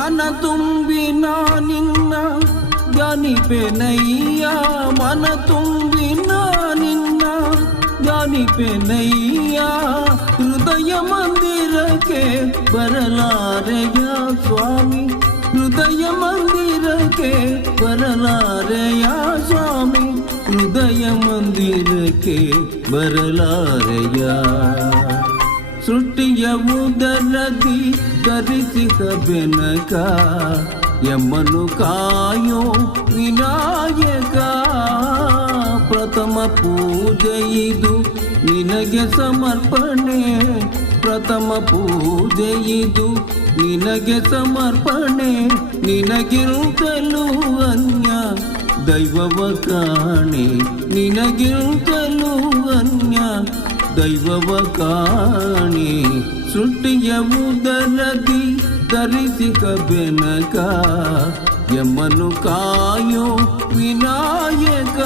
ಮನ ತುಂಬಿ ನಿನ್ನ ಧ್ಯಾನಿಪೆನಯ್ಯ ಮನ ತುಂಬಿ ನಿನ್ನ ಧ್ಯಾನಿಪೆನಯ್ಯ ಹೃದಯ ಮಂದಿರಕ್ಕೆ ಬರಲಾರೆಯ ಸ್ವಾಮಿ ಹೃದಯ ಮಂದಿರಕ್ಕೆ ಬರಲಾರೆಯ ಸ್ವಾಮಿ ಹೃದಯ ಮಂದಿರಕ್ಕೆ ಬರಲಾರೆಯ ಸೃಷ್ಟಿಯ ಉದರದಿ ಧರಿಸಿದ ಬೆನಕ ಯಮ್ಮನು ಕಾಯೋ ವಿನಾಯಕ ಪ್ರಥಮ ಪೂಜೆ ಇದು ನಿನಗೆ ಸಮರ್ಪಣೆ ಪ್ರಥಮ ಪೂಜೆ ಇದು ನಿನಗೆ ಸಮರ್ಪಣೆ ನಿನಗಿರುತ್ತಲೂ ಅನ್ಯ ದೈವವ ಕಾಣೆ ನಿನಗಿರುತ್ತಲೂ ಅನ್ಯ ದೈವವ ಕಾಣೆ ಸೃಷ್ಟಿಯ ಉದರದಿ ಧರಿಸಿದ ಬೆನಕ ಯಮ್ಮನು ಕಾಯೋ ವಿನಾಯಕ